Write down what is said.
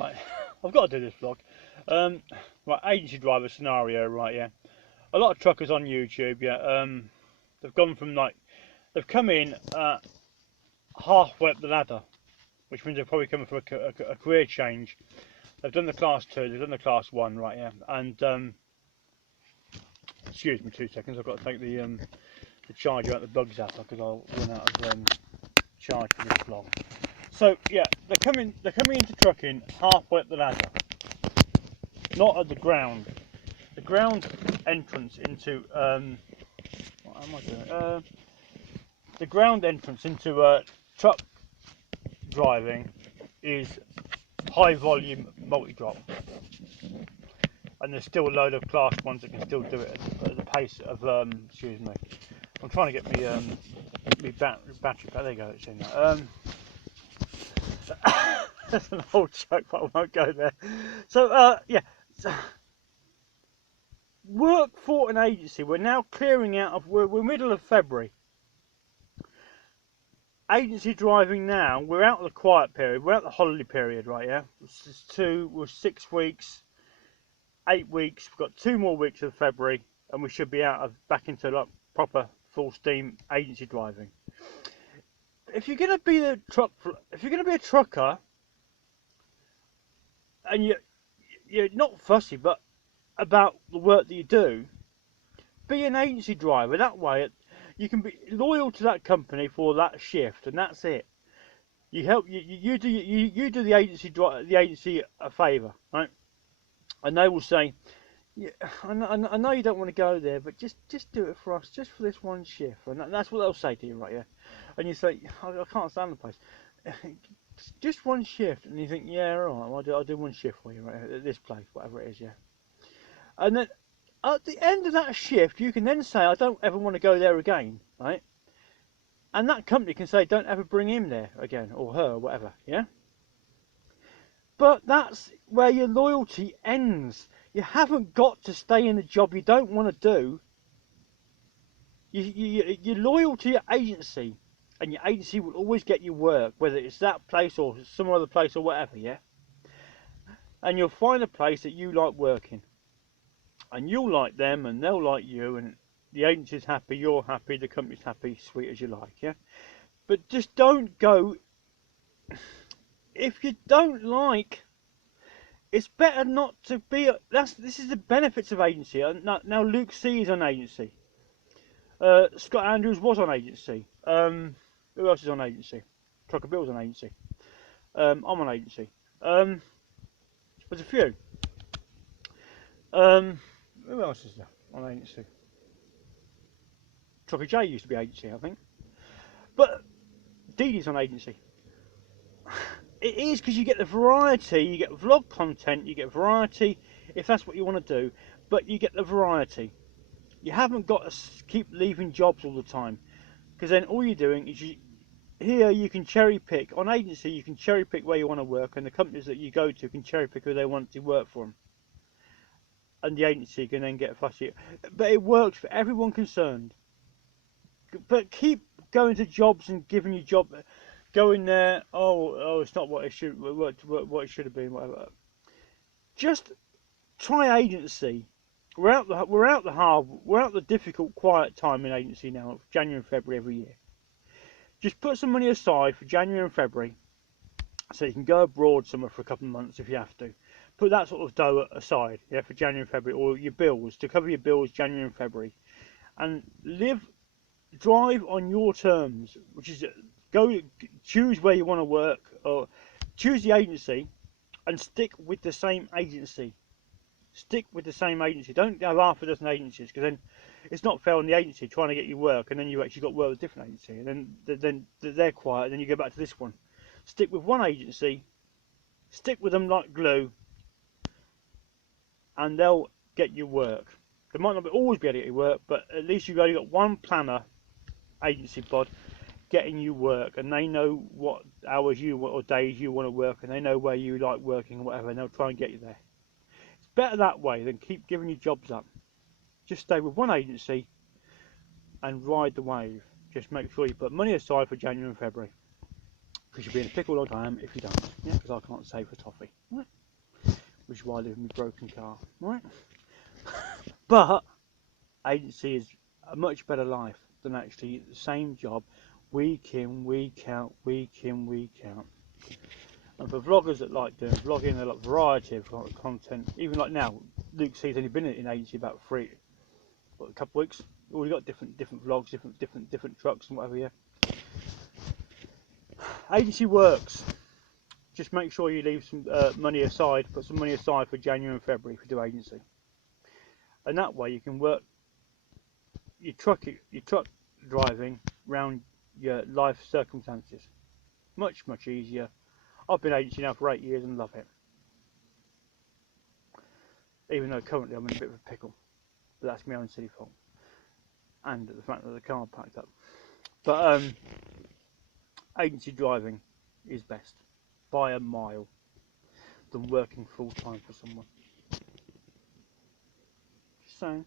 Right, I've got to do this vlog. Um, right, agency driver scenario, right? Yeah, a lot of truckers on YouTube, yeah. They've gone from they've come in halfway up the ladder, which means they're probably coming for a career change. They've done the class 2, they've done the class 1, right? Yeah, and excuse me 2 seconds. I've got to take the charger out the bug zapper because I'll run out of charge for this vlog. So yeah, they're coming into trucking halfway up the ladder, not at the ground. The ground entrance into what am I doing? The ground entrance into truck driving is high volume multi drop, and there's still a load of class ones that can still do it at the pace of excuse me. I'm trying to get me battery pack. There you go. It's in there. That's an old joke, but I won't go there. So yeah. So, work for an agency. We're now clearing out of. We're middle of February. Agency driving now. We're out of the quiet period. We're out of the holiday period, right? Yeah. We're 6 weeks, 8 weeks. We've got 2 more weeks of February, and we should be back into like proper full steam agency driving. If you're gonna be if you're gonna be a trucker, and you're not fussy, but about the work that you do, be an agency driver. That way you can be loyal to that company for that shift, and that's it. You help you do the agency a favour, right? And they will say, yeah, I know you don't want to go there, but just do it for us, just for this one shift. And that's what they'll say to you, right? Yeah. And you say, I can't stand the place. Just one shift, and you think, yeah, all right, well, I'll do one shift for you, right, at this place, whatever it is, yeah. And then at the end of that shift, you can then say, I don't ever want to go there again, right? And that company can say, don't ever bring him there again, or her, or whatever, yeah? But that's where your loyalty ends. You haven't got to stay in a job you don't want to do. You're loyal to your agency, and your agency will always get you work, whether it's that place or some other place or whatever, yeah? And you'll find a place that you like working. And you'll like them, and they'll like you, and the agency's happy, you're happy, the company's happy, sweet as you like, yeah? But just don't go, if you don't like, it's better not to be, this is the benefits of agency. Now Luke C is on agency. Scott Andrews was on agency. Who else is on agency? Trucker Bill's on agency. I'm on agency. There's a few. Who else is there on agency? Trucker J used to be agency, I think. But Dee Dee's on agency. It is because you get the variety, you get vlog content, you get variety if that's what you want to do, but you get the variety. You haven't got to keep leaving jobs all the time, because then all you're doing is here you can cherry pick. On agency you can cherry pick where you want to work, and the companies that you go to can cherry pick who they want to work for them. And the agency can then get fussy. But it works for everyone concerned. But keep going to jobs and giving you job, going there. Oh, it's not what it should have been. Whatever. Just try agency. We're out the difficult, quiet time in agency now. January and February every year. Just put some money aside for January and February, so you can go abroad somewhere for a couple of months if you have to. Put that sort of dough aside, yeah, for January and February, or your bills, to cover your bills January and February, and drive on your terms, which is choose where you want to work, or choose the agency, and stick with the same agency. Stick with the same agency. Don't have half a dozen agencies, because then it's not fair on the agency trying to get you work, and then you actually got work with a different agency, and then they're quiet, and then you go back to this one. Stick with one agency, stick with them like glue, and they'll get you work. They might not always be able to get you work, but at least you've only got one planner, agency bod, getting you work, and they know what hours or days you want to work, and they know where you like working or whatever, and they'll try and get you there. It's better that way than keep giving you jobs up. Just stay with one agency and ride the wave. Just make sure you put money aside for January and February. Because you'll be in a pickle like I am if you don't. Yeah, because I can't save for toffee. Right? Which is why I live in my broken car. Right? But agency is a much better life than actually the same job week in, week out, week in, week out. And for vloggers that like doing vlogging, they like variety of content. Even like now, Luke C's only been in agency about a couple of weeks. Already got different vlogs, different trucks and whatever. Yeah, agency works. Just make sure you leave some money aside. Put some money aside for January and February if you do agency, and that way you can work your truck driving around your life circumstances. Much easier. I've been agency now for 8 years and love it. Even though currently I'm in a bit of a pickle, but that's my own silly fault, and the fact that the car packed up. But agency driving is best by a mile than working full time for someone. Just saying.